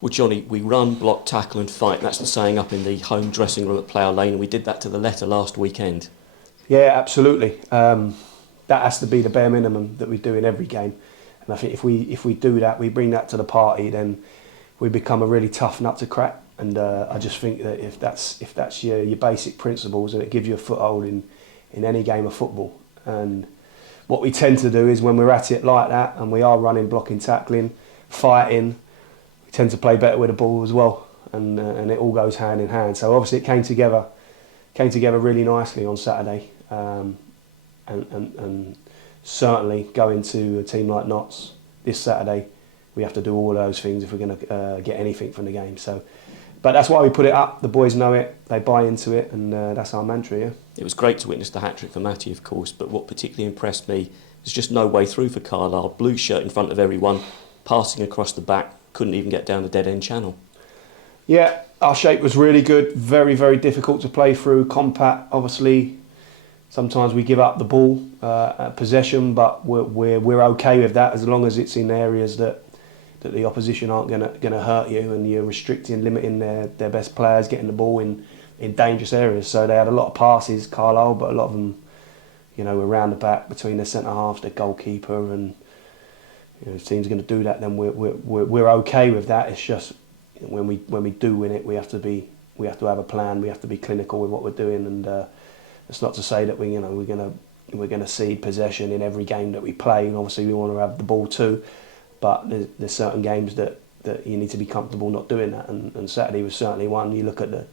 Well, Johnny, we run, block, tackle and fight. That's the saying up in the home dressing room at Plough Lane, and we did that to the letter last weekend. Yeah, absolutely. That has to be the bare minimum that we do in every game. And I think if we do that, we bring that to the party, then we become a really tough nut to crack. And I just think that if that's your basic principles, and it gives you a foothold in any game of football. And what we tend to do is when we're at it like that, and we are running, blocking, tackling, fighting, we tend to play better with the ball as well. And it all goes hand in hand. So obviously it came together really nicely on Saturday. And certainly going to a team like Notts this Saturday, we have to do all those things if we're going to get anything from the game. So, but that's why we put it up. The boys know it, they buy into it, and that's our mantra. Yeah. It was great to witness the hat-trick for Matty, of course, but what particularly impressed me was just no way through for Carlisle. Blue shirt in front of everyone, passing across the back, couldn't even get down the dead-end channel. Yeah, our shape was really good, very, very difficult to play through, compact, obviously. Sometimes we give up the ball possession, but we're okay with that as long as it's in areas that the opposition aren't gonna hurt you, and you're restricting, limiting their best players getting the ball in dangerous areas. So they had a lot of passes, Carlisle, but a lot of them, were round the back between their centre halves, their goalkeeper, and if the team's going to do that, then we're okay with that. It's just when we do win it, we have to have a plan. We have to be clinical with what we're doing, and it's not to say that we're going to cede possession in every game that we play. And obviously we want to have the ball too, but there's certain games that you need to be comfortable not doing that. And Saturday was certainly one. You look at the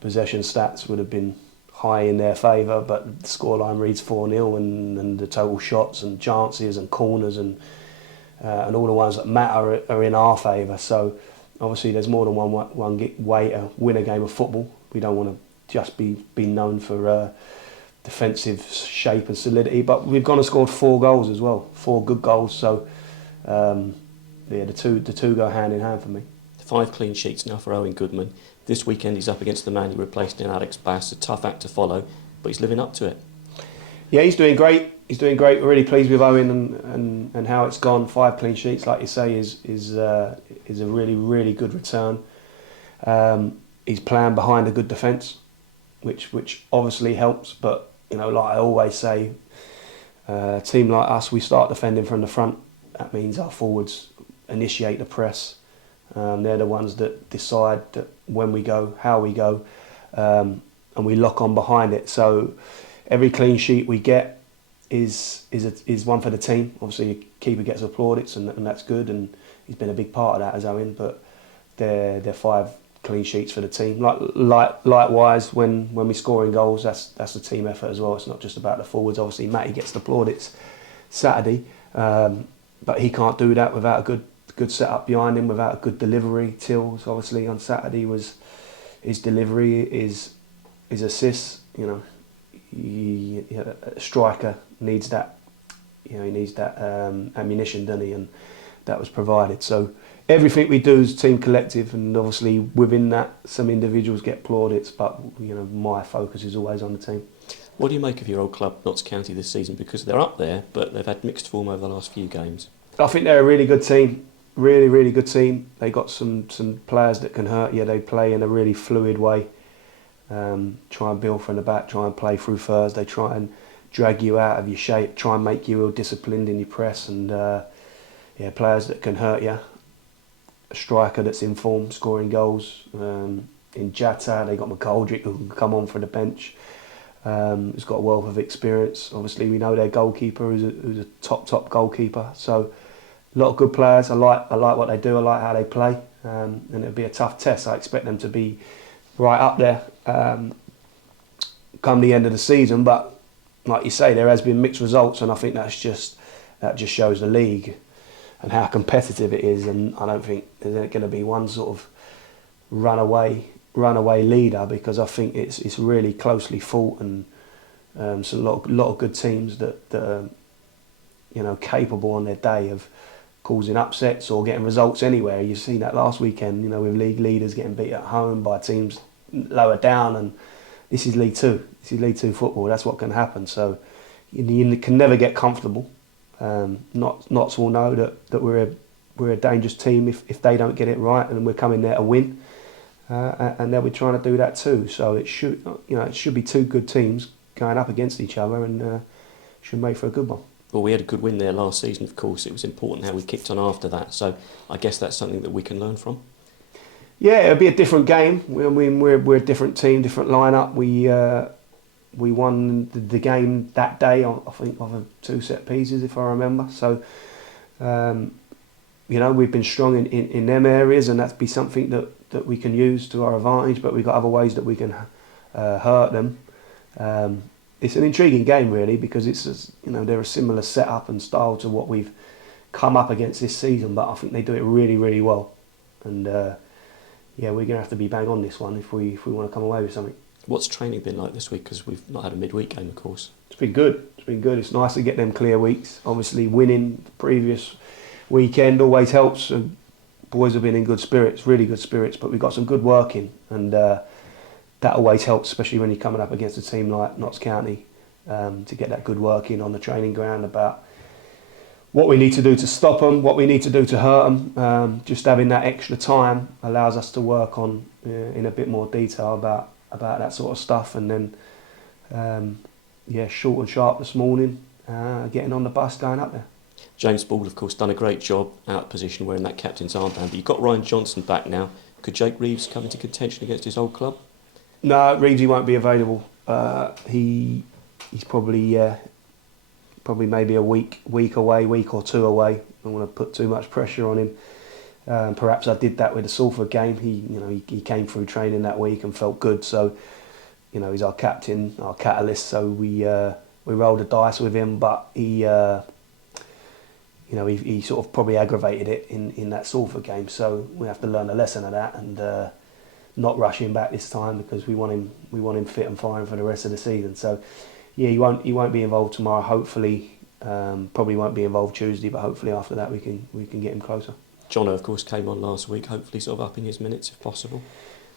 possession stats, would have been high in their favour, but the scoreline reads 4-0, and the total shots and chances and corners and all the ones that matter are in our favour. So obviously there's more than one way to win a game of football. We don't want to just be known for defensive shape and solidity, but we've gone and scored 4 goals as well, 4 good goals. So the two go hand in hand for me. 5 clean sheets now for Owen Goodman. This weekend he's up against the man who replaced in Alex Bass. A tough act to follow, but he's living up to it. Yeah, he's doing great. We're really pleased with Owen and how it's gone. 5 clean sheets, like you say, is a really, really good return. He's playing behind a good defence, which obviously helps. But like I always say, a team like us, we start defending from the front. That means our forwards initiate the press. They're the ones that decide that when we go, how we go, and we lock on behind it. So every clean sheet we get is one for the team. Obviously, the keeper gets applauded, and that's good, and he's been a big part of that as Owen. But they're 5 clean sheets for the team. Likewise, when we're scoring goals, that's a team effort as well. It's not just about the forwards. Obviously, Matty gets the plaudits Saturday, but he can't do that without a good setup behind him, without a good delivery. Tills, obviously, on Saturday was his delivery, his assists. A striker needs that. He needs that ammunition, doesn't he? And that was provided. So everything we do is team collective, and obviously within that, some individuals get plaudits. But my focus is always on the team. What do you make of your old club, Notts County, this season? Because they're up there, but they've had mixed form over the last few games. I think they're a really good team. Really, really good team. They got some players that can hurt you. They play in a really fluid way. Try and build from the back, try and play through first. They try and drag you out of your shape, try and make you ill-disciplined in your press, and players that can hurt you. A striker that's in form, scoring goals. In Jatta, they got McGoldrick who can come on for the bench. Who's got a wealth of experience. Obviously, we know their goalkeeper who's a top goalkeeper. So a lot of good players. I like what they do. I like how they play, and it'll be a tough test. I expect them to be right up there come the end of the season. But like you say, there has been mixed results, and I think that just shows the league and how competitive it is. And I don't think there's going to be one sort of runaway leader, because I think it's really closely fought, and so a lot of good teams that are capable on their day of causing upsets or getting results anywhere. You've seen that last weekend, with league leaders getting beat at home by teams lower down, and this is League Two. This is League Two football. That's what can happen. So you can never get comfortable. Notts will know that we're we're a dangerous team if they don't get it right, and we're coming there to win, and they'll be trying to do that too. So it should be two good teams going up against each other, and should make for a good one. Well, we had a good win there last season, of course. It was important how we kicked on after that. So I guess that's something that we can learn from. Yeah, it'll be a different game. I mean, we're a different team, different lineup. We won the game that day, I think, of 2 set pieces, if I remember. So, we've been strong in them areas, and that's be something that we can use to our advantage. But we've got other ways that we can hurt them. It's an intriguing game, really, because they're a similar setup and style to what we've come up against this season. But I think they do it really, really well. And we're going to have to be bang on this one if we want to come away with something. What's training been like this week? Because we've not had a midweek game, of course. It's been good. It's nice to get them clear weeks. Obviously, winning the previous weekend always helps. And boys have been in good spirits, really good spirits. But we've got some good work in, and that always helps, especially when you're coming up against a team like Notts County, to get that good work in on the training ground about what we need to do to stop them, what we need to do to hurt them. Just having that extra time allows us to work on in a bit more detail about that sort of stuff. And then, short and sharp this morning, getting on the bus, going up there. James Ball, of course, done a great job out of position wearing that captain's armband. But you've got Ryan Johnson back now. Could Jake Reeves come into contention against his old club? No, Reeves, he won't be available. He's probably maybe a week away, week or two away. I don't want to put too much pressure on him. Perhaps I did that with the Salford game. He came through training that week and felt good. So, he's our captain, our catalyst. So we rolled the dice with him, but he sort of probably aggravated it in that Salford game. So we have to learn a lesson of that and not rush him back this time, because we want him fit and fine for the rest of the season. So yeah, he won't be involved tomorrow. Hopefully, probably won't be involved Tuesday, but hopefully after that we can get him closer. Jono, of course, came on last week. Hopefully, sort of upping his minutes if possible.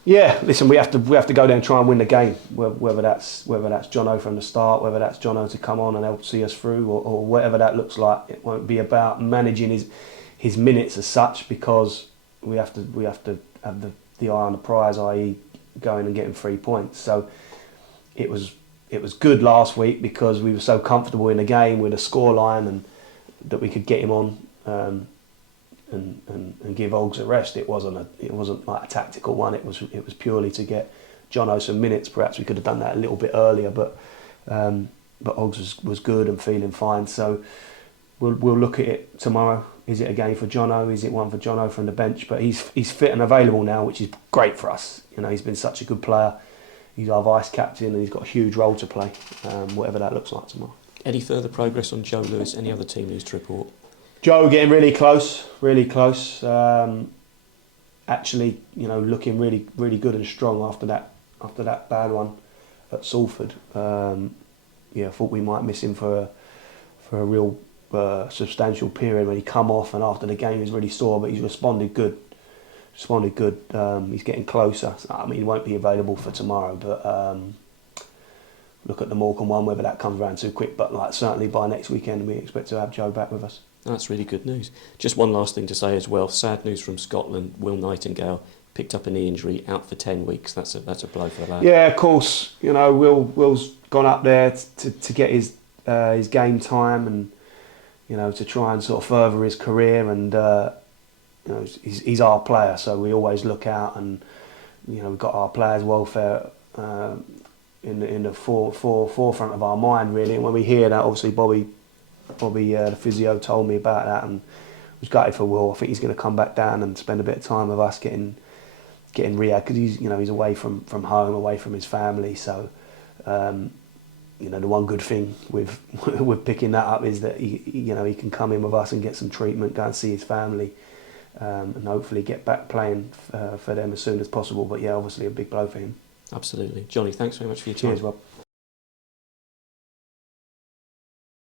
Yeah, listen, we have to go there and try and win the game. Whether that's Jono from the start, whether that's Jono to come on and help see us through, or whatever that looks like. It won't be about managing his minutes as such, because we have to have the eye on the prize, i.e., going and getting 3 points. So it was good last week because we were so comfortable in the game with a scoreline, and that we could get him on and give Oggs a rest. It wasn't like a tactical one. It was purely to get Jono some minutes. Perhaps we could have done that a little bit earlier, but Oggs was good and feeling fine. So we'll look at it tomorrow. Is it a game for Jono? Is it one for Jono from the bench? But he's fit and available now, which is great for us. He's been such a good player. He's our vice captain, and he's got a huge role to play, whatever that looks like tomorrow. Any further progress on Joe Lewis? Any other team news to report? Joe getting really close. Actually, looking really, really good and strong after that bad one at Salford. I thought we might miss him for a real substantial period when he come off, and after the game he was really sore, but he's responded good. He's getting closer. I mean, he won't be available for tomorrow, but look at the Morecambe one, whether that comes around too quick. But certainly by next weekend we expect to have Joe back with us. That's really good news. Just one last thing to say as well. Sad news from Scotland. Will Nightingale picked up a knee injury, out for 10 weeks. That's a blow for the lad. Yeah, of course. Will's gone up there to get his game time, and to try and sort of further his career, and he's our player, so we always look out, and we've got our players' welfare in the forefront of our mind, really. And when we hear that, obviously Bobby, the physio, told me about that, and was gutted for Will. I think he's going to come back down and spend a bit of time with us getting rehab, because he's away from home, away from his family. So the one good thing with picking that up is that he can come in with us and get some treatment, go and see his family, and hopefully get back playing for them as soon as possible. But yeah, obviously a big blow for him. Absolutely. Johnny, thanks very much for your time. Cheers, Rob.